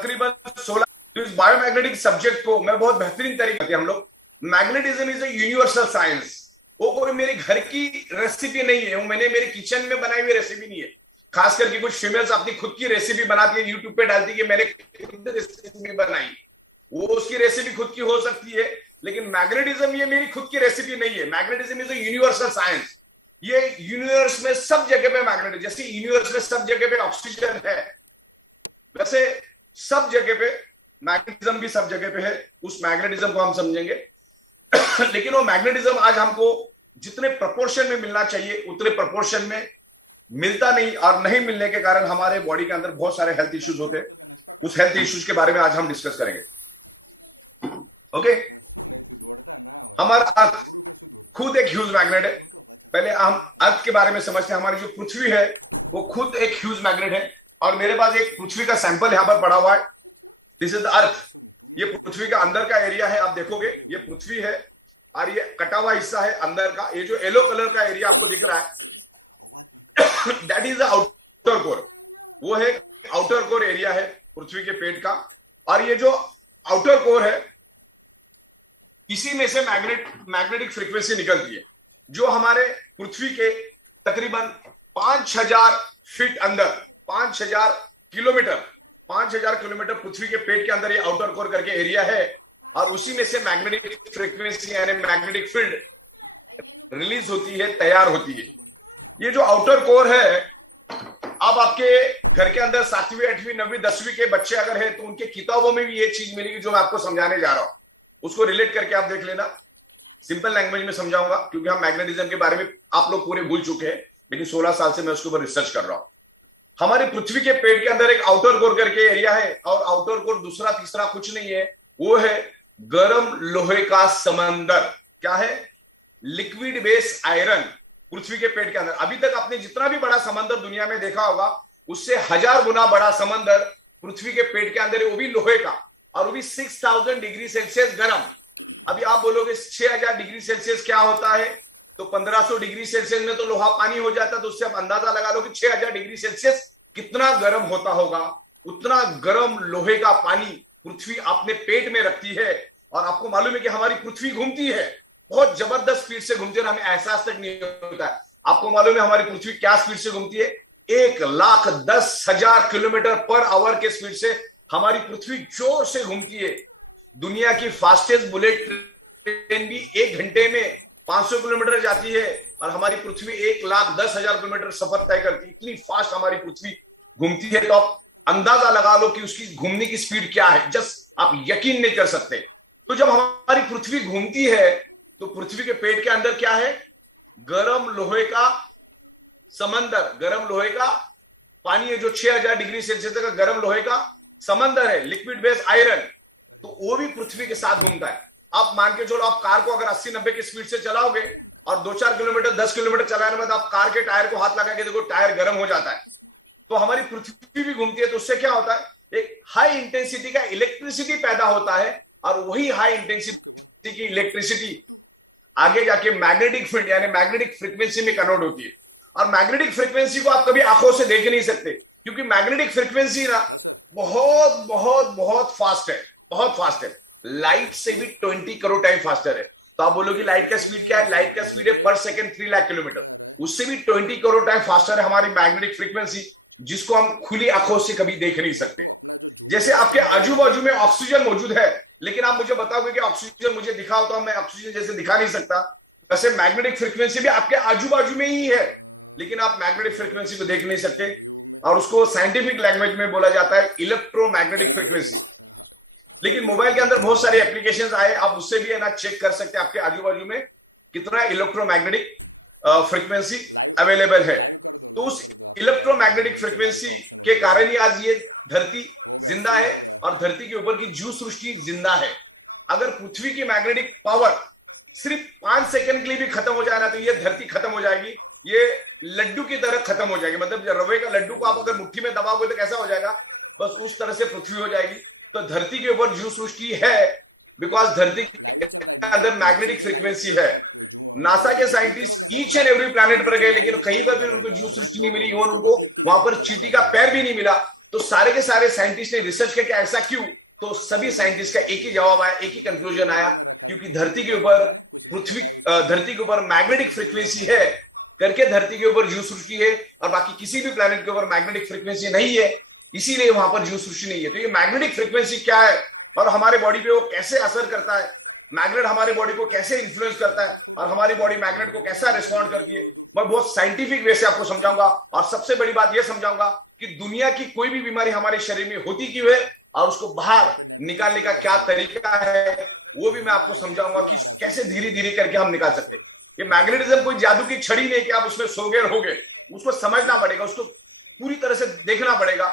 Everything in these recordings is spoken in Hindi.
तकरीबन 16। तो इस बायोमैग्नेटिक सब्जेक्ट को मैं बहुत बेहतरीन तरीके से हम लोग, magnetism is a universal science. वो कोई मेरे घर की रेसिपी नहीं है, वो मैंने मेरे किचन में बनाई हुई रेसिपी नहीं है। खास करके कुछ फीमेल्स अपनी खुद की रेसिपी बनाती है, यूट्यूब पे डालती है कि मैंने खुद रेसिपी बनाई, वो उसकी रेसिपी खुद की हो सकती है, लेकिन मैग्नेटिज्म ये मेरी खुद की रेसिपी नहीं है। Magnetism is a universal science. ये यूनिवर्स में सब जगह पे मैग्नेटिज्म, जैसे यूनिवर्स में सब जगह पे ऑक्सीजन है, वैसे सब जगह पे मैग्नेटिज्म भी सब जगह पे है। उस मैग्नेटिज्म को हम समझेंगे। लेकिन वो मैग्नेटिज्म आज हमको जितने प्रपोर्शन में मिलना चाहिए उतने प्रपोर्शन में मिलता नहीं, और नहीं मिलने के कारण हमारे बॉडी के अंदर बहुत सारे हेल्थ इश्यूज होते हैं। उस हेल्थ इश्यूज के बारे में आज हम डिस्कस करेंगे। ओके, हमारा अर्थ खुद एक ह्यूज मैग्नेट है। पहले हम अर्थ के बारे में समझते हैं। हमारी जो पृथ्वी है वो खुद एक ह्यूज मैग्नेट है, और मेरे पास एक पृथ्वी का सैंपल यहां पर पड़ा हुआ है। This is the earth. ये पृथ्वी का अंदर का एरिया है। आप देखोगे ये पृथ्वी है और ये कटा हुआ हिस्सा है अंदर का। ये जो येलो कलर का एरिया आपको दिख रहा है that is the outer core. वो है आउटर कोर एरिया है पृथ्वी के पेट का। और ये जो आउटर कोर है इसी में से मैग्नेटिक फ्रीक्वेंसी निकलती है, जो हमारे पृथ्वी के तकरीबन 5000 फीट अंदर, 5000 किलोमीटर, 5000 किलोमीटर पृथ्वी के पेट के अंदर ये आउटर कोर करके एरिया है। और उसी में से मैग्नेटिक फ्रीक्वेंसी यानी मैग्नेटिक फील्ड रिलीज होती है, तैयार होती है। ये जो आउटर कोर है, अब आपके घर के अंदर 7वीं 8वीं 9वीं 10वीं के बच्चे अगर है तो उनके किताबों में भी ये चीज मिलेगी जो मैं आपको समझाने जा रहा हूं। उसको रिलेट करके आप देख लेना। सिंपल लैंग्वेज में समझाऊंगा क्योंकि हम मैग्नेटिज्म के बारे में आप लोग पूरे भूल चुके हैं, लेकिन 16 साल से मैं उसके ऊपर रिसर्च कर रहा हूं। हमारे पृथ्वी के पेट के अंदर एक आउटर कोर करके एरिया है, और आउटर कोर दूसरा तीसरा कुछ नहीं है, वो है गर्म लोहे का समंदर। क्या है? Liquid base iron. पृथ्वी के पेट के अंदर अभी तक आपने जितना भी बड़ा समंदर दुनिया में देखा होगा उससे 1000 गुना बड़ा समंदर पृथ्वी के पेट के अंदर है, वो भी लोहे का, और वो भी 6000 डिग्री सेल्सियस गर्म। अभी आप बोलोगे 6000 डिग्री सेल्सियस क्या होता है, तो 1500 डिग्री सेल्सियस में तो लोहा पानी हो जाता है। तो उससे आप अंदाजा लगा लो कि 6000 डिग्री सेल्सियस कितना गर्म होता होगा। उतना गर्म लोहे का पानी पृथ्वी अपने पेट में रखती है। और आपको मालूम है कि हमारी पृथ्वी घूमती है, बहुत जबरदस्त स्पीड से घूमती है, हमें एहसास तक नहीं होता है। आपको मालूम है हमारी पृथ्वी क्या स्पीड से घूमती है? 1,10,000 किलोमीटर पर आवर के स्पीड से हमारी पृथ्वी जोर से घूमती है। दुनिया की फास्टेस्ट बुलेट ट्रेन भी 1 घंटे में 500 किलोमीटर जाती है, और हमारी पृथ्वी 1,10,000 किलोमीटर सफर तय करती है। इतनी फास्ट हमारी पृथ्वी घूमती है। तो आप अंदाजा लगा लो कि उसकी घूमने की स्पीड क्या है, जस्ट आप यकीन नहीं कर सकते। तो जब हमारी पृथ्वी घूमती है तो पृथ्वी के पेट के अंदर क्या है? गर्म लोहे का समंदर, गर्म लोहे का पानी है, जो 6000 डिग्री सेल्सियस का गर्म लोहे का समंदर है, लिक्विड बेस आयरन। तो वो भी पृथ्वी के साथ घूमता है। आप मान के चलो, आप कार को अगर 80-90 की स्पीड से चलाओगे और 2-4 किलोमीटर 10 किलोमीटर चलाने के बाद आप कार के टायर को हाथ लगा के देखो, टायर गर्म हो जाता है। तो हमारी पृथ्वी भी घूमती है। तो उससे क्या होता है? एक हाई इंटेंसिटी का इलेक्ट्रिसिटी पैदा होता है, और वही हाई इंटेंसिटी की इलेक्ट्रिसिटी आगे जाके मैग्नेटिक फील्ड यानी मैग्नेटिक फ्रीक्वेंसी में कन्वर्ट होती है। और मैग्नेटिक फ्रीक्वेंसी को आप कभी आंखों से देख नहीं सकते, क्योंकि मैग्नेटिक फ्रीक्वेंसी ना बहुत बहुत बहुत फास्ट है, बहुत फास्ट है। लाइट से भी 20 करोड़ टाइम फास्टर है। तो आप बोलोगे लाइट का स्पीड क्या है? लाइट का स्पीड है पर सेकंड 3 लाख किलोमीटर। उससे भी 20 करोड़ टाइम फास्टर है हमारी मैग्नेटिक फ्रीक्वेंसी, जिसको हम खुली आंखों से कभी देख नहीं सकते। जैसे आपके आजू बाजू में ऑक्सीजन मौजूद है, लेकिन आप मुझे बताओगे कि ऑक्सीजन मुझे दिखाओ, तो मैं ऑक्सीजन जैसे दिखा नहीं सकता। वैसे मैग्नेटिक फ्रीक्वेंसी भी आपके आजू बाजू में ही है, लेकिन आप मैग्नेटिक फ्रीक्वेंसी को देख नहीं सकते। और उसको साइंटिफिक लैंग्वेज में बोला जाता है इलेक्ट्रोमैग्नेटिक फ्रीक्वेंसी। लेकिन मोबाइल के अंदर बहुत सारे एप्लीकेशंस आए, आप उससे भी है ना चेक कर सकते हैं आपके आजू बाजू में कितना इलेक्ट्रोमैग्नेटिक फ्रीक्वेंसी अवेलेबल है। तो उस इलेक्ट्रोमैग्नेटिक फ्रीक्वेंसी के कारण ही आज ये धरती जिंदा है, और धरती के ऊपर की जीव सृष्टि जिंदा है। अगर पृथ्वी की मैग्नेटिक पावर सिर्फ 5 सेकंड के लिए भी खत्म हो जाए ना, तो ये धरती खत्म हो जाएगी। ये लड्डू की तरह खत्म हो जाएगी। मतलब रवे का लड्डू को आप अगर मुट्ठी में दबाओगे तो कैसा हो जाएगा? बस उस तरह से पृथ्वी हो जाएगी। तो धरती के ऊपर जीव सृष्टि है, बिकॉज धरती के अंदर मैग्नेटिक फ्रीक्वेंसी है। नासा के scientist each and every planet पर गए, लेकिन कहीं पर भी उनको जीव सृष्टि नहीं मिली। इवन उनको वहां पर चींटी का पैर भी नहीं मिला, तो सारे के सारे साइंटिस्ट ने रिसर्च किया कि ऐसा क्यों। तो सभी साइंटिस्ट का एक ही जवाब आया, एक ही कंक्लूजन आया, क्योंकि धरती के ऊपर मैग्नेटिक फ्रीक्वेंसी है करके धरती के ऊपर जीव सृष्टि है, और बाकी किसी भी प्लैनेट के ऊपर मैग्नेटिक फ्रीक्वेंसी नहीं है, इसीलिए वहां पर जीव सृष्टि नहीं है। तो ये मैग्नेटिक फ्रीक्वेंसी क्या है और हमारे बॉडी पे वो कैसे असर करता है, मैग्नेट हमारे बॉडी को कैसे इन्फ्लुएंस करता है और हमारी बॉडी मैग्नेट को कैसा रिस्पॉन्ड करती है, मैं बहुत साइंटिफिक वे से आपको समझाऊंगा। और सबसे बड़ी बात यह समझाऊंगा कि दुनिया की कोई भी बीमारी हमारे शरीर में होती क्यों है और उसको बाहर निकालने का क्या तरीका है, वो भी मैं आपको समझाऊंगा कि कैसे धीरे धीरे करके हम निकाल सकते हैं। ये मैग्नेटिज्म कोई जादू की छड़ी नहीं कि आप उसमें सोगे रहोगे, उसको समझना पड़ेगा, उसको पूरी तरह से देखना पड़ेगा।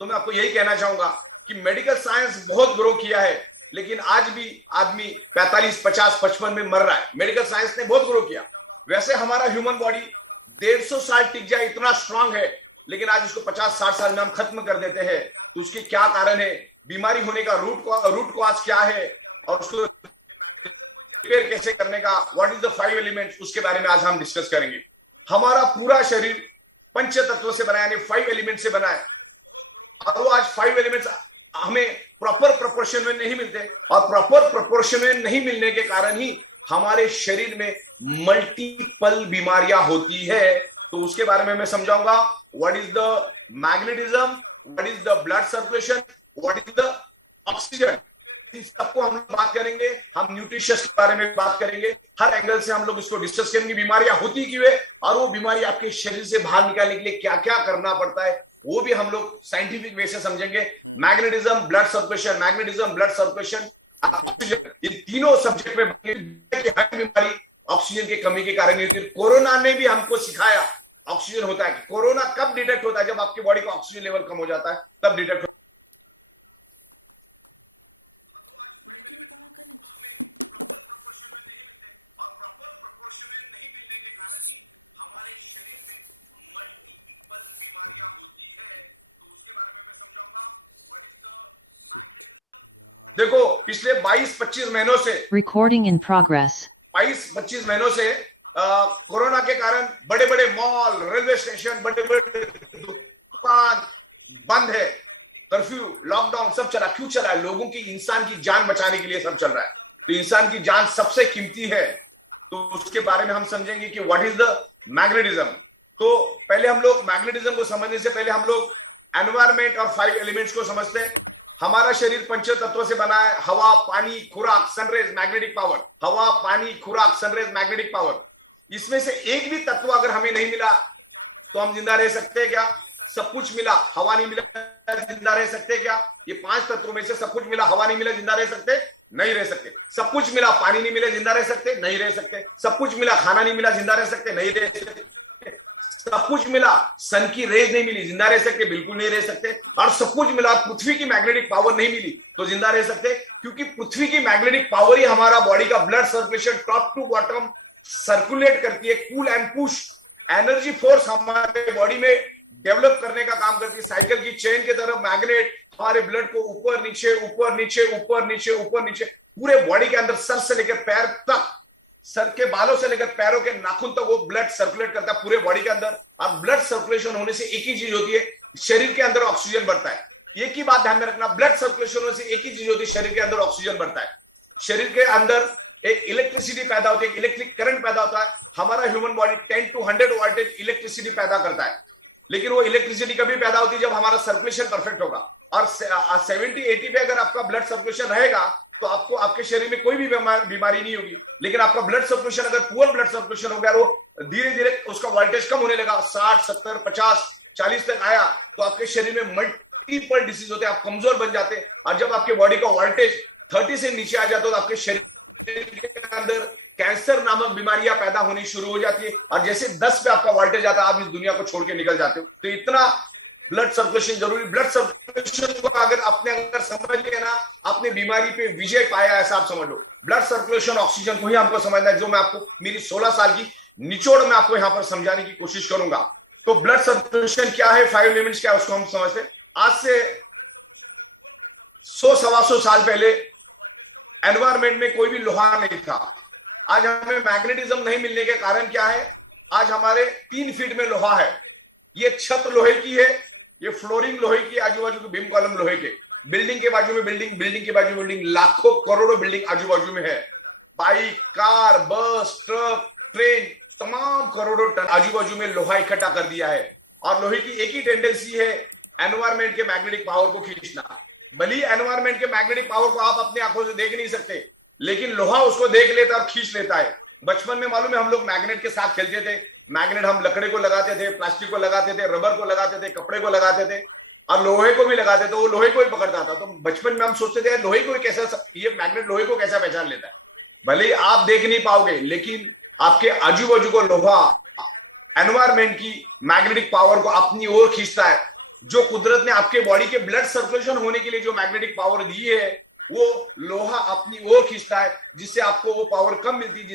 तो मैं आपको यही कहना चाहूंगा कि मेडिकल साइंस बहुत ग्रो किया है, लेकिन आज भी आदमी 45, 50, 55 में मर रहा है। मेडिकल साइंस ने बहुत ग्रो किया। वैसे हमारा ह्यूमन बॉडी 150 साल टिक जाए इतना स्ट्रांग है, लेकिन आज उसको 50-60 साल में हम खत्म कर देते हैं। तो उसके क्या कारण है, बीमारी होने का रूट कॉज क्या है और उसको रिपेयर कैसे करने का, व्हाट इज द 5 एलिमेंट्स, उसके बारे में आज हम डिस्कस करेंगे। हमारा पूरा शरीर पंच तत्वों से बना है, यानी 5 एलिमेंट से बना है, और वो आज 5 एलिमेंट्स हमें प्रॉपर प्रोपोर्शन में नहीं मिलते, और प्रॉपर प्रोपोर्शन में नहीं मिलने के कारण ही हमारे शरीर में मल्टीपल बीमारियां होती है। तो उसके बारे में मैं समझाऊंगा, what is the magnetism, what is the blood circulation, what is the oxygen, इस सबको हम लोग बात करेंगे। हम न्यूट्रिशन के बारे में बात करेंगे, हर एंगल से हम लोग इसको डिस्कस करेंगे। बीमारियां होती क्यों है और वो बीमारी आपके शरीर से बाहर निकालने के लिए क्या क्या करना पड़ता है, वो भी हम लोग साइंटिफिक वे से समझेंगे। Magnetism, blood circulation, magnetism, blood circulation, oxygen, इन तीनों सब्जेक्ट में हर बीमारी ऑक्सीजन की कमी के कारण होती है। कोरोना ने भी हमको सिखाया ऑक्सीजन होता है। कोरोना कब डिटेक्ट होता है, जब आपकी बॉडी का ऑक्सीजन लेवल कम हो जाता है, तब डिटेक्ट होता है। देखो पिछले 22-25 महीनों से, Recording in progress. 22-25 महीनों से कोरोना के कारण बड़े बड़े मॉल, रेलवे स्टेशन, बड़े बड़े दुकान बंद है, कर्फ्यू, लॉकडाउन सब चला। क्यों चला है? लोगों की, इंसान की जान बचाने के लिए सब चल रहा है। तो इंसान की जान सबसे कीमती है, तो उसके बारे में हम समझेंगे कि व्हाट इज द मैग्नेटिज्म। तो पहले हम लोग मैग्नेटिज्म को समझने से पहले हम लोग एनवायरमेंट और 5 एलिमेंट्स को समझते हैं। हमारा शरीर पंच तत्वों से बना है, हवा, पानी, खुराक, सनरेज, मैग्नेटिक पावर। हवा, पानी, खुराक, सनरेज, मैग्नेटिक पावर। इसमें से एक भी तत्व अगर हमें नहीं मिला तो हम जिंदा रह सकते हैं क्या? सब कुछ मिला, हवा नहीं मिला, जिंदा रह सकते क्या? ये 5 तत्वों में से सब कुछ मिला, हवा नहीं मिला, जिंदा रह सकते? नहीं रह सकते। सब कुछ मिला, पानी नहीं मिला, जिंदा रह सकते? नहीं रह सकते। सब कुछ मिला, खाना नहीं मिला, जिंदा रह सकते? नहीं रह सकते। सब कुछ मिला, सन की रेज नहीं मिली, जिंदा रह सकते? बिल्कुल नहीं रह सकते। और सब कुछ मिला, पृथ्वी की मैग्नेटिक पावर नहीं मिली, तो जिंदा रह सकते? क्योंकि पृथ्वी की मैग्नेटिक पावर ही हमारा बॉडी का blood circulation top to bottom circulate करती है। Cool and push energy force हमारे बॉडी में डेवलप करने का काम करती है। साइकिल की चेन की तरफ मैग्नेट हमारे ब्लड को ऊपर नीचे, ऊपर नीचे, ऊपर नीचे, ऊपर नीचे, पूरे बॉडी के अंदर, सर से लेकर पैर तक, सर के बालों से लेकर पैरों के नाखून तक वो ब्लड सर्कुलेट करता है पूरे बॉडी के अंदर। और ब्लड सर्कुलेशन होने से एक ही चीज होती है, शरीर के अंदर ऑक्सीजन बढ़ता है। एक ही बात ध्यान में रखना, ब्लड सर्कुलेशन होने से एक ही चीज होती है, शरीर के अंदर ऑक्सीजन बढ़ता है। शरीर के अंदर एक इलेक्ट्रिसिटी पैदा होती है, एक इलेक्ट्रिक करंट पैदा होता है। हमारा human body 10 to 100 voltage electricity पैदा करता है, लेकिन वो इलेक्ट्रिसिटी कभी पैदा होती है जब हमारा सर्कुलेशन परफेक्ट होगा। और 70-80 पे अगर आपका ब्लड सर्कुलेशन रहेगा तो आपको, आपके शरीर में कोई भी बीमारी नहीं होगी। लेकिन आपका ब्लड सर्कुलेशन, अगर पुअर ब्लड सर्कुलेशन हो गया, वो धीरे धीरे उसका वोल्टेज कम होने लगा, 60, 70, 50, 40 तक आया, तो आपके शरीर में मल्टीपल डिसीज होते हैं, आप कमजोर बन जाते हैं। और जब आपके बॉडी का वोल्टेज 30 से नीचे आ जाता है तो आपके शरीर के अंदर कैंसर नामक बीमारियां पैदा होनी शुरू हो जाती है। और जैसे 10 पे आपका वोल्टेज आता है, आप इस दुनिया को छोड़ के निकल जाते हो। तो इतना ब्लड सर्कुलेशन जरूरी। ब्लड सर्कुलेशन को अगर समझ लिया ना, आपने बीमारी पे विजय पाया, ऐसा आप समझ लो। ब्लड सर्कुलेशन, ऑक्सीजन को ही हमको समझना है, जो मैं आपको मेरी 16 साल की निचोड़ में आपको यहां पर समझाने की कोशिश करूंगा। तो ब्लड सर्कुलेशन क्या है, 5 एलिमेंट्स क्या है, उसको हम समझते हैं। आज से 100-125 साल पहले एनवायरमेंट में कोई भी लोहा नहीं था। आज हमें मैग्नेटिज्म नहीं मिलने के कारण क्या है, आज हमारे 3 फीट में लोहा है। ये छत लोहे की है, ये फ्लोरिंग लोहे की, आजू बाजू के बीम कॉलम लोहे के, बिल्डिंग के बाजू में बिल्डिंग, बिल्डिंग के बाजू में बिल्डिंग, लाखों करोड़ों बिल्डिंग आजू बाजू में है। बाइक, कार, बस, ट्रक, ट्रेन, तमाम करोड़ों टन आजू बाजू में लोहा इकट्ठा कर दिया है। और लोहे की एक ही टेंडेंसी है, एनवायरमेंट के मैग्नेटिक पावर को खींचना। भली एनवायरमेंट के मैग्नेटिक पावर को आप अपनी आंखों से देख नहीं सकते, लेकिन लोहा उसको देख लेता और खींच लेता है। बचपन में मालूम है हम लोग मैग्नेट के साथ खेलते थे। मैग्नेट हम लकड़े को लगाते थे, प्लास्टिक को लगाते थे, रबर को लगाते थे, कपड़े को लगाते थे और लोहे को भी लगाते थे। वो लोहे को ही पकड़ता था। तो बचपन में हम सोचते थे लोहे को कैसा, ये मैग्नेट लोहे को कैसा पहचान लेता है। भले आप देख नहीं पाओगे, लेकिन आपके आजू बाजू को लोहा एनवायरमेंट की मैग्नेटिक पावर को अपनी ओर खींचता है। जो कुदरत ने आपके बॉडी के ब्लड सर्कुलेशन होने के लिए जो मैग्नेटिक पावर दी है, वो लोहा अपनी ओर खींचता है, जिससे आपको वो पावर कम मिलती है,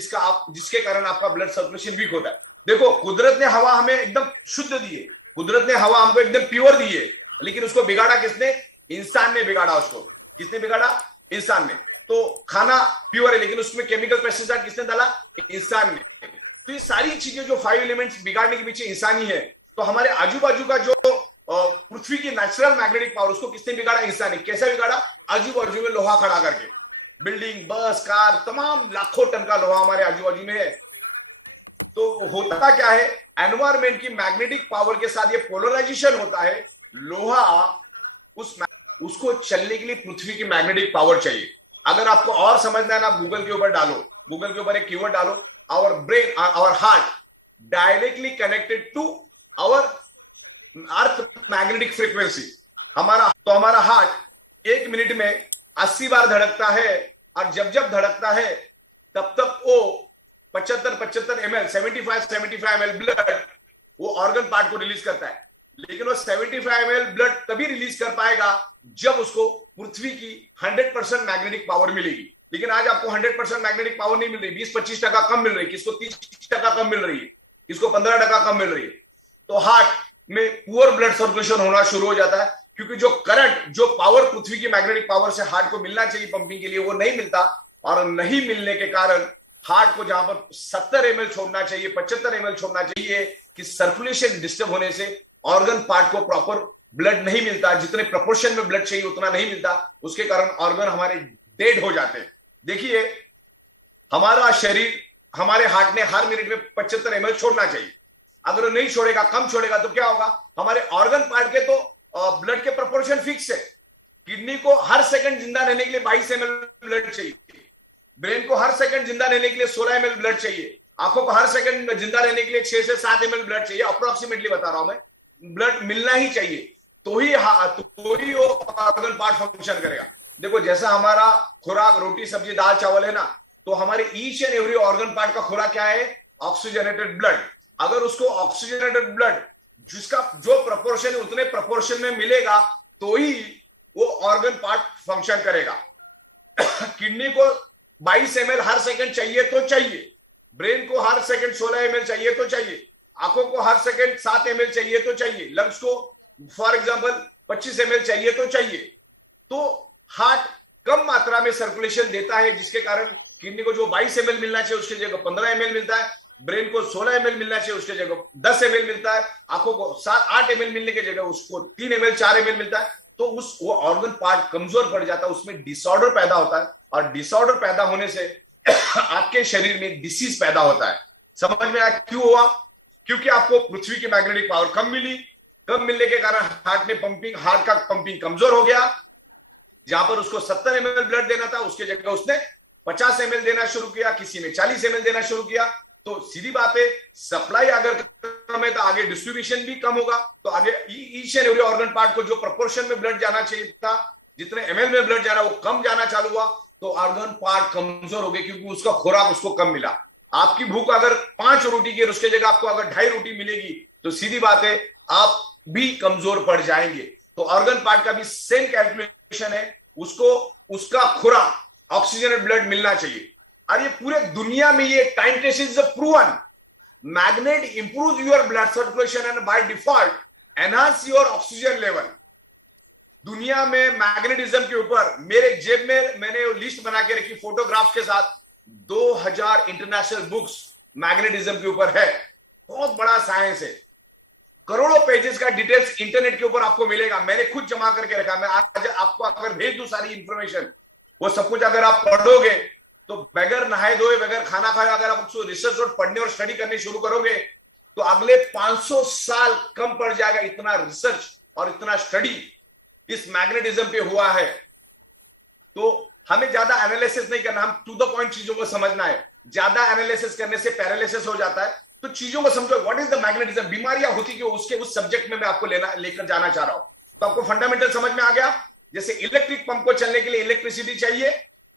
जिसके कारण आपका ब्लड सर्कुलेशन वीक होता है। देखो, कुदरत ने हवा हमें एकदम शुद्ध दी है, कुदरत ने हवा हमको एकदम प्योर दी है, लेकिन उसको बिगाड़ा किसने? इंसान ने बिगाड़ा उसको। किसने बिगाड़ा? इंसान ने। तो खाना प्योर है, लेकिन उसमें केमिकल पेस्टिसाइड किसने डाला? इंसान ने। तो ये सारी चीजें जो 5 एलिमेंट्स बिगाड़ने के पीछे इंसानी है। तो हमारे आजू बाजू का जो पृथ्वी की नेचुरल मैग्नेटिक पावर, उसको किसने बिगाड़ा? इंसान ने। कैसे बिगाड़ा? आजू बाजू में लोहा खड़ा करके। बिल्डिंग, बस, कार, तमाम लाखों टन का लोहा हमारे आजू बाजू में है। तो होता क्या है, एनवायरमेंट की मैग्नेटिक पावर के साथ ये पोलराइजेशन होता है। लोहा उसको चलने के लिए पृथ्वी की मैग्नेटिक पावर चाहिए। अगर आपको और समझना है ना, गूगल के ऊपर डालो, गूगल के ऊपर एक कीवर्ड डालो, our brain, our heart directly connected to our earth magnetic frequency. हमारा हार्ट 1 मिनट में 80 बार धड़कता है, और जब जब धड़कता है तब तक वो 75 ml 75 ml ब्लड वो ऑर्गन पार्ट को रिलीज करता है। लेकिन वो 75 ml ब्लड तभी रिलीज कर पाएगा जब उसको पृथ्वी की 100% मैग्नेटिक पावर मिलेगी। लेकिन आज आपको 100% मैग्नेटिक पावर नहीं मिल रही, 20-25% कम मिल रही है, किसको 30% कम मिल रही है, किसको 15% कम मिल रही है। तो हार्ट में पुअर ब्लड सर्कुलेशन होना शुरू हो जाता है, क्योंकि जो करंट, जो पावर पृथ्वी की मैग्नेटिक पावर से हार्ट को मिलना चाहिए पंपिंग के लिए, वो नहीं मिलता। और नहीं मिलने के कारण हार्ट को जहां पर 70 ml छोड़ना चाहिए, 75 ml छोड़ना चाहिए, कि सर्कुलेशन डिस्टर्ब होने से ऑर्गन पार्ट को प्रॉपर ब्लड नहीं मिलता, जितने प्रोपोर्शन में ब्लड चाहिए उतना नहीं मिलता। उसके कारण ऑर्गन हमारे डेड हो जाते हैं। देखिए, हमारा शरीर, हमारे हार्ट ने हर मिनट में 75 ml छोड़ना चाहिए। अगर वो नहीं छोड़ेगा, कम छोड़ेगा, तो क्या होगा? हमारे ऑर्गन पार्ट के तो ब्लड के प्रोपोर्शन फिक्स है। किडनी को हर सेकंड जिंदा रहने के लिए 22 ml ब्लड चाहिए, ब्रेन को हर सेकंड जिंदा रहने के लिए 16 ml ब्लड चाहिए, आंखों को हर सेकंड जिंदा रहने के लिए 6 से 7 ml ब्लड चाहिए। अप्रोक्सीमेटली बता रहा हूं मैं, ब्लड मिलना ही चाहिए, तो ही वो ऑर्गन पार्ट फंक्शन करेगा। देखो, जैसा हमारा खुराक रोटी सब्जी दाल चावल है ना, तो हमारे each and every organ part का खुराक क्या है? Oxygenated blood. अगर उसको ऑक्सीजनेटेड ब्लड जिसका जो प्रपोर्शन है उतने प्रपोर्शन में मिलेगा, तो ही वो ऑर्गन पार्ट फंक्शन करेगा। किडनी को 22 ml हर सेकंड चाहिए तो चाहिए, ब्रेन को हर सेकंड 16 ml चाहिए तो चाहिए, आंखों को हर सेकंड 7 ml चाहिए तो चाहिए, लंग्स को फॉर एग्जांपल 25 ml चाहिए तो चाहिए। तो हार्ट कम मात्रा में सर्कुलेशन देता है, जिसके कारण किडनी को जो 22 ml मिलना चाहिए उसके जगह 15 ml मिलता है, ब्रेन को 16 ml मिलना चाहिए उसके जगह 10 ml मिलता है, आंखों को 7-8 ml मिलने की जगह उसको 3 ml 4 ml मिलता है। तो वो ऑर्गन पार्ट कमजोर पड़ जाता है, उसमें डिसऑर्डर पैदा होता है, और डिसऑर्डर पैदा होने से आपके शरीर में डिसीज पैदा होता है। समझ में आया क्यों हुआ? क्योंकि आपको पृथ्वी की मैग्नेटिक पावर कम मिली। कम मिलने के कारण हार्ट का पंपिंग कमजोर हो गया। जहां पर उसको 70 ml ब्लड देना था, उसके जगह उसने 50 ml देना शुरू किया, किसी में 40 ml देना शुरू किया। तो सीधी बात है, सप्लाई अगर कम है तो आगे डिस्ट्रीब्यूशन भी कम होगा। तो आगे each and every organ part को जो प्रोपोर्शन में ब्लड जाना चाहिए था, जितने ml में ब्लड जाना, वो कम जाना चालू हुआ। तो ऑर्गन पार्ट कमजोर हो गए, क्योंकि उसका खुराक उसको कम मिला। आपकी भूख अगर 5 रोटी की, उसके जगह आपको अगर 2.5 रोटी मिलेगी, तो सीधी बात है आप भी कमजोर पड़ जाएंगे। तो ऑर्गन पार्ट का भी सेम कैलकुलेशन है, उसको उसका खुराक ऑक्सीजन ब्लड मिलना चाहिए। और ये पूरे दुनिया में ये time test is proven, magnet improve your blood circulation and by default enhance your oxygen level. दुनिया में मैग्नेटिज्म के ऊपर मेरे जेब में मैंने लिस्ट बना के रखी फोटोग्राफ्स के साथ, 2000 इंटरनेशनल बुक्स मैग्नेटिज्म के ऊपर है। बहुत बड़ा साइंस है। करोड़ों पेजेस का डिटेल्स इंटरनेट के ऊपर आपको मिलेगा। मैंने खुद जमा करके रखा। मैं आज आपको अगर भेज दूं सारी इंफॉर्मेशन, वो सब कुछ अगर आप पढ़ोगे तो बगैर नहाए धोए, बगैर खाना खाए अगर आप उसको रिसर्च और पढ़ने और स्टडी करनी शुरू करोगे तो अगले 500 साल कम पड़ जाएगा। इतना रिसर्च और इतना स्टडी इस मैग्नेटिज्म पे हुआ है। तो हमें ज्यादा एनालिसिस नहीं करना, हम टू द पॉइंट चीजों को समझना है। ज्यादा एनालिसिस करने से पैरालिसिस हो जाता है। तो चीजों को समझो, व्हाट इज द मैग्नेटिज्म, बीमारियां होती क्यों, उसके उस सब्जेक्ट में मैं आपको लेकर जाना चाह रहा हूं। तो आपको फंडामेंटल समझ में आ गया। जैसे इलेक्ट्रिक पंप को चलने के लिए इलेक्ट्रिसिटी चाहिए,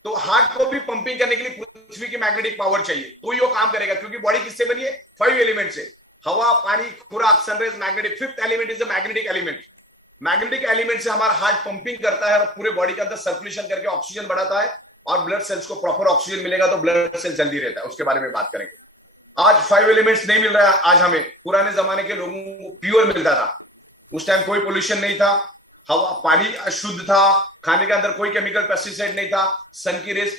तो हार्ट को भी पंपिंग करने के लिए पृथ्वी की मैग्नेटिक पावर चाहिए, तो ये काम करेगा। क्योंकि बॉडी किससे बनी है? 5 एलिमेंट से, हवा, पानी, खुराक, sunrise, magnetic. 5th element is the magnetic element. Magnetic element से हमारा हार्ट पंपिंग करता है और पूरे बॉडी के अंदर सर्कुलेशन करके ऑक्सीजन बढ़ाता है, और ब्लड सेल्स को प्रॉपर ऑक्सीजन मिलेगा तो ब्लड सेल जल्दी रहता है। उसके बारे में बात करेंगे। आज 5 एलिमेंट्स नहीं मिल रहा है। आज हमें, पुराने जमाने के लोगों को प्योर मिलता था। उस टाइम कोई पोल्यूशन नहीं था, हवा पानी शुद्ध था, खाने के अंदर कोई केमिकल पेस्टिसाइड नहीं था, सन की रेस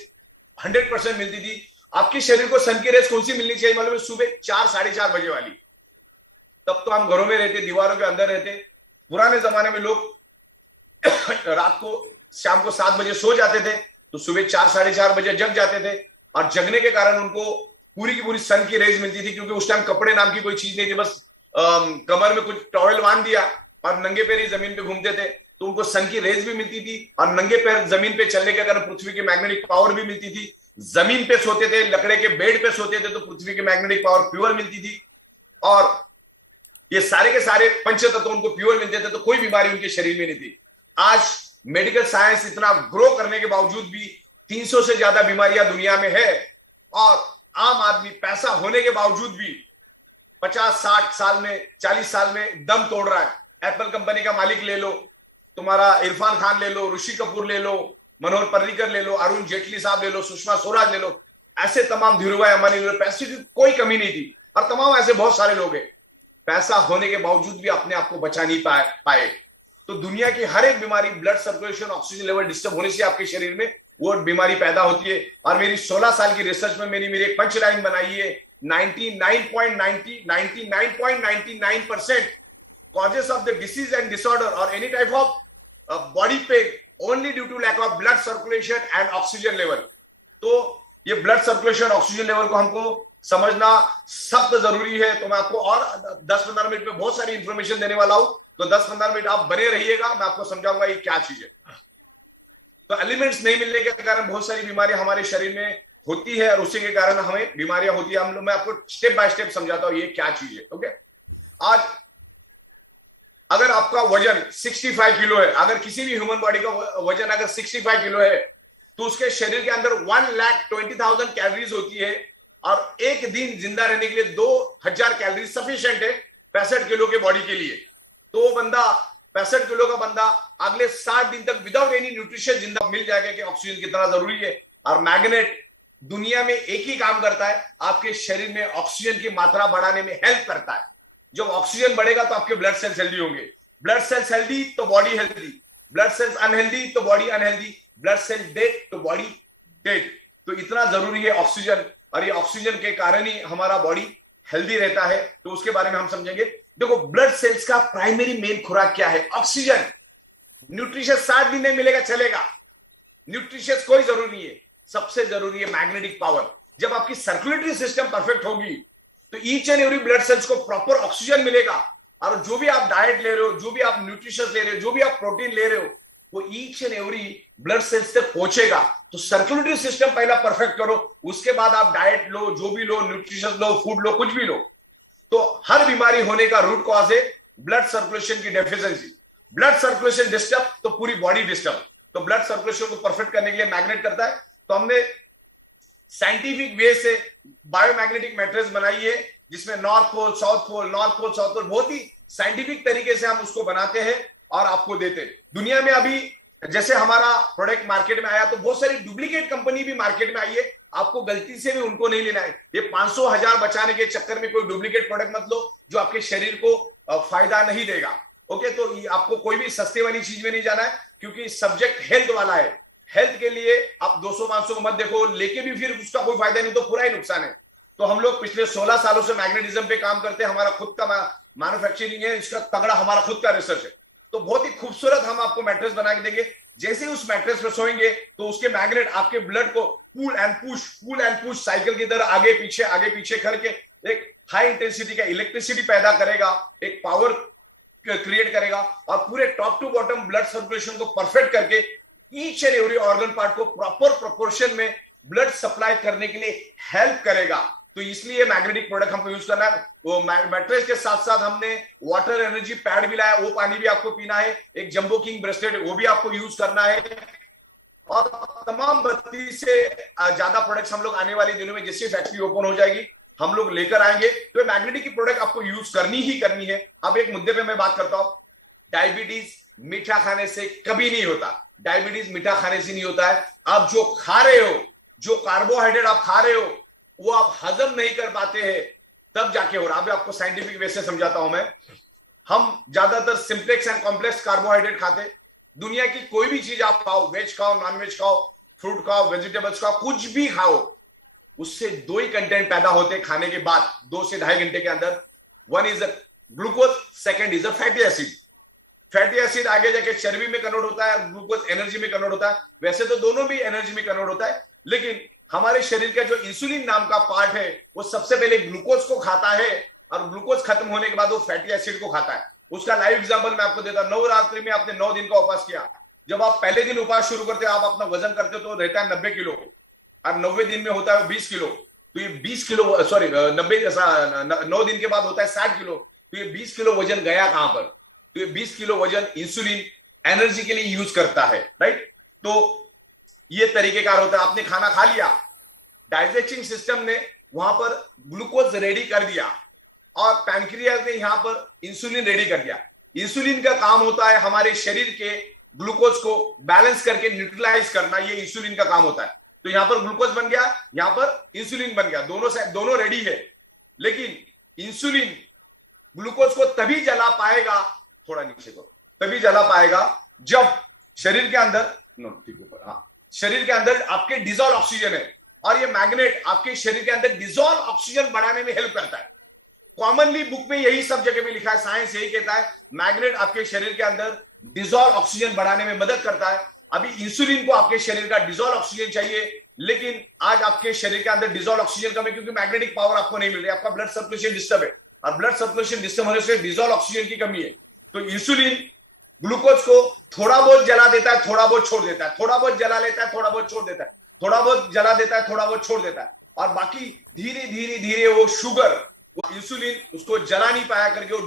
100% मिलती थी। आपके शरीर को सन की रेस कौन सी मिलनी चाहिए मालूम है? सुबह 4, 4:30 बजे वाली। तब तो हम घरों में रहते, दीवारों के अंदर रहते। पुराने जमाने में लोग रात को शाम को 7 बजे सो जाते थे, तो सुबह 4, 4:30 बजे जग जाते थे। और जगने के कारण उनको पूरी की पूरी सन की रेज मिलती थी। क्योंकि उस टाइम कपड़े नाम की कोई चीज नहीं थी, बस कमर में कुछ टॉवेल बांध दिया और नंगे पैर ही जमीन पे घूमते थे, तो उनको सन की रेज भी मिलती थी। और नंगे पैर जमीन पे चलने के कारण पृथ्वी की मैग्नेटिक पावर भी मिलती थी। जमीन पे सोते थे, लकड़े के बेड पे सोते थे, तो पृथ्वी की मैग्नेटिक पावर प्योर मिलती थी। और ये सारे के सारे पंचतत्व उनको प्योर मिलते थे, तो कोई बीमारी उनके शरीर में नहीं थी। आज मेडिकल साइंस इतना ग्रो करने के बावजूद भी 300 से ज्यादा बीमारियां दुनिया में है, और आम आदमी पैसा होने के बावजूद भी 50, 60 साल में, 40 साल में दम तोड़ रहा है। एप्पल कंपनी का मालिक ले लो, तुम्हारा इरफान खान ले लो, ऋषि कपूर ले लो, मनोहर पर्रिकर ले लो, अरुण जेटली साहब ले लो, सुषमा स्वराज ले लो, ऐसे तमाम धीरूभाई अंबानी ले लो। पैसे की कोई कमी नहीं थी, और तमाम ऐसे बहुत सारे लोग हैं, पैसा होने के बावजूद भी अपने आप को बचा नहीं पाए। तो दुनिया की हर एक बीमारी, blood circulation, oxygen level disturb होने से आपके शरीर में वो बीमारी पैदा होती है। और मेरी 16 साल की रिसर्च में मेरी एक पंच लाइन बनाई है, 99.99% causes of the disease and disorder or any type of body pain only due to lack of blood circulation and oxygen level। तो ये ब्लड सर्कुलेशन, ऑक्सीजन लेवल को हमको समझना सख्त जरूरी है। तो मैं आपको और 10-15 मिनट में बहुत सारी इंफॉर्मेशन देने वाला हूं, तो 10-15 मिनट आप बने रहिएगा, मैं आपको समझाऊंगा ये क्या चीज है। तो एलिमेंट्स नहीं मिलने के कारण बहुत सारी बीमारियां हमारे शरीर में होती है, और उसी के कारण हमें बीमारियां होती है। मैं आपको स्टेप बाय स्टेप समझाता हूं ये क्या चीज है। ओके, आज अगर आपका वजन 65 किलो है, अगर किसी भी ह्यूमन बॉडी का वजन अगर 65 किलो है, तो उसके शरीर के अंदर 1,20,000 कैलोरीज होती है, और एक दिन जिंदा रहने के लिए 2,000 कैलोरीज सफिशिएंट है 65 किलो के बॉडी के लिए। तो वो बंदा 65 किलो का बंदा अगले 60 दिन तक विदाउट एनी न्यूट्रिशन जिंदा मिल जाएगा कि ऑक्सीजन कितना जरूरी है। और मैग्नेट दुनिया में एक ही काम करता है, आपके शरीर में ऑक्सीजन की मात्रा बढ़ाने में हेल्प करता है। जब ऑक्सीजन बढ़ेगा तो आपके ब्लड सेल्स हेल्दी होंगे, ब्लड सेल्स हेल्दी तो body healthy, blood cells unhealthy तो body unhealthy, blood cell dead तो बॉडी डेड। तो इतना जरूरी है ऑक्सीजन, और ये ऑक्सीजन के कारण ही हमारा बॉडी हेल्दी रहता है। तो उसके बारे में हम समझेंगे। देखो, ब्लड सेल्स का प्राइमरी मेन खुराक क्या है? ऑक्सीजन। न्यूट्रिशन 60 दिन नहीं मिलेगा चलेगा, न्यूट्रिशन कोई जरूरी नहीं है। सबसे जरूरी है मैग्नेटिक पावर। जब आपकी सर्कुलेटरी सिस्टम परफेक्ट होगी तो each and every blood cells को प्रॉपर ऑक्सीजन मिलेगा, और जो भी आप डाइट ले रहे हो, जो भी आप न्यूट्रिशन ले रहे हो, जो भी आप प्रोटीन ले रहे हो, वो each and every blood cells तक पहुंचेगा। तो सर्कुलेटरी सिस्टम पहला परफेक्ट करो, उसके बाद आप डाइट लो, जो भी लो, न्यूट्रिशन लो, फूड लो, कुछ भी लो। तो हर बीमारी होने का रूट कॉज है ब्लड सर्कुलेशन की डेफिशिएंसी। ब्लड सर्कुलेशन डिस्टर्ब तो पूरी बॉडी डिस्टर्ब। तो ब्लड सर्कुलेशन को परफेक्ट करने के लिए मैग्नेट करता है। तो हमने साइंटिफिक वे से बायोमैग्नेटिक मैट्रिक्स बनाई है, जिसमें north pole, south pole, north pole, south pole, बहुत ही साइंटिफिक तरीके से हम उसको बनाते हैं और आपको देते हैं। दुनिया में अभी जैसे हमारा प्रोडक्ट मार्केट में आया, तो बहुत सारी डुप्लीकेट कंपनी भी मार्केट में आई है। आपको गलती से भी उनको नहीं लेना है। ये 500,000 बचाने के चक्कर में कोई डुप्लीकेट प्रोडक्ट मत लो जो आपके शरीर को फायदा नहीं देगा। ओके, तो आपको कोई भी सस्ते वाली चीज में नहीं जाना है, क्योंकि सब्जेक्ट हेल्थ वाला है। हेल्थ के लिए आप 200-500 को मत देखो, लेके भी फिर उसका कोई फायदा नहीं, तो पूरा ही नुकसान है। तो हम लोग पिछले 16 सालों से मैग्नेटिज्म पे काम करते हैं, हमारा खुद का मैन्युफैक्चरिंग है, इसका तगड़ा हमारा खुद का रिसर्च है। तो बहुत ही खूबसूरत हम आपको मैट्रेस बना के देंगे। जैसे उस मैट्रेस पर सोएंगे तो उसके मैग्नेट आपके ब्लड को पुल एंड पुश साइकिल की तरह आगे पीछे करके एक हाई इंटेंसिटी का इलेक्ट्रिसिटी पैदा करेगा, एक पावर क्रिएट करेगा और पूरे top to bottom blood circulation को परफेक्ट करके each and every organ part को प्रॉपर प्रोपोर्शन में ब्लड सप्लाई करने के लिए हेल्प करेगा। तो इसलिए मैग्नेटिक प्रोडक्ट हमको यूज करना है। वो मैट्रेस के साथ साथ हमने वाटर एनर्जी पैड भी लाया, वो पानी भी आपको पीना है। एक जंबो किंग ब्रेसलेट वो भी आपको यूज करना है। और तमाम 32 से ज्यादा प्रोडक्ट्स हम लोग आने वाले दिनों में, जैसे फैक्ट्री ओपन हो जाएगी हम लोग लेकर आएंगे। तो मैग्नेटिक की प्रोडक्ट आपको यूज करनी ही करनी है। अब एक मुद्दे पे मैं बात करता हूं, डायबिटीज मीठा खाने से कभी नहीं होता। डायबिटीज मीठा खाने से नहीं होता है। आप जो खा रहे हो, जो कार्बोहाइड्रेट आप खा रहे हो, वो आप हजम नहीं कर पाते हैं, तब जाके हो रहा। अभी आपको साइंटिफिक वे से समझाता हूं मैं। हम ज्यादातर सिंप्लेक्स एंड कॉम्प्लेक्स कार्बोहाइड्रेट खाते। दुनिया की कोई भी चीज आप खाओ, वेज खाओ, नॉन वेज खाओ, फ्रूट खाओ, वेजिटेबल्स खाओ, कुछ भी खाओ, उससे दो ही कंटेंट पैदा होते हैं खाने के बाद 2 से 2.5 घंटे के अंदर। One is glucose, second is fatty acid. Fatty acid आगे जाके चर्बी में कन्वर्ट होता है, ग्लूकोज एनर्जी में कन्वर्ट होता है। वैसे तो दोनों भी एनर्जी में कन्वर्ट होता है, लेकिन हमारे शरीर का जो इंसुलिन नाम का पार्ट है वो सबसे पहले ग्लूकोज को खाता है और ग्लूकोज खत्म होने के बाद वो फैटी एसिड को खाता है। उसका लाइव एग्जांपल मैं आपको देता हूं। नवरात्रि में आपने 9 दिन का उपवास किया। जब आप पहले दिन उपवास शुरू करते हो, आप अपना वजन करते हो तो रहता है 90 किलो और 90 दिन में होता है 20 किलो। तो ये 20 किलो सॉरी 9 दिन के बाद होता है 60 किलो। तो ये 20 किलो वजन गया कहां पर? तो ये 20 किलो वजन इंसुलिन एनर्जी के लिए यूज करता है, राइट। तो ये तरीकेकार होता है। आपने खाना खा लिया, डाइजेस्टिंग सिस्टम ने वहां पर ग्लूकोज रेडी कर दिया और पैनक्रियाज ने यहां पर इंसुलिन रेडी कर दिया। इंसुलिन का काम होता है हमारे शरीर के ग्लूकोज को बैलेंस करके न्यूट्रलाइज करना, ये इंसुलिन का काम होता है। तो यहां पर ग्लूकोज बन गया, यहां पर इंसुलिन बन गया, दोनों रेडी है। लेकिन इंसुलिन ग्लूकोज को तभी जला पाएगा, थोड़ा नीचे को, तभी जला पाएगा जब शरीर के अंदर ठीक ऊपर, हाँ, शरीर के अंदर आपके डिजॉल्व ऑक्सीजन है और ये मैग्नेट आपके शरीर के अंदर डिजॉल्व ऑक्सीजन बढ़ाने में हेल्प करता है। कॉमनली बुक में यही सब जगह में लिखा है, साइंस यही कहता है, मैग्नेट आपके शरीर के अंदर डिजॉल्व ऑक्सीजन बढ़ाने में मदद करता है। अभी इंसुलिन को आपके शरीर का डिजॉल्व ऑक्सीजन चाहिए, लेकिन आज आपके शरीर के अंदर डिजॉल्व ऑक्सीजन कम है क्योंकि मैग्नेटिक पावर आपको नहीं मिल रही, आपका ब्लड सर्कुलेशन डिस्टर्ब है और ब्लड सर्कुलेशन डिस्टर्ब होने से डिजॉल्व ऑक्सीजन की कमी है। तो इंसुलिन ग्लूकोज को थोड़ा बहुत जला देता है, थोड़ा बहुत छोड़ देता है, थोड़ा बहुत जला लेता है, थोड़ा बहुत छोड़ देता है, थोड़ा बहुत जला देता है, थोड़ा बहुत छोड़ देता है, और बाकी धीरे धीरे धीरे वो शुगर, वो इंसुलिन उसको जला नहीं पाया करके वो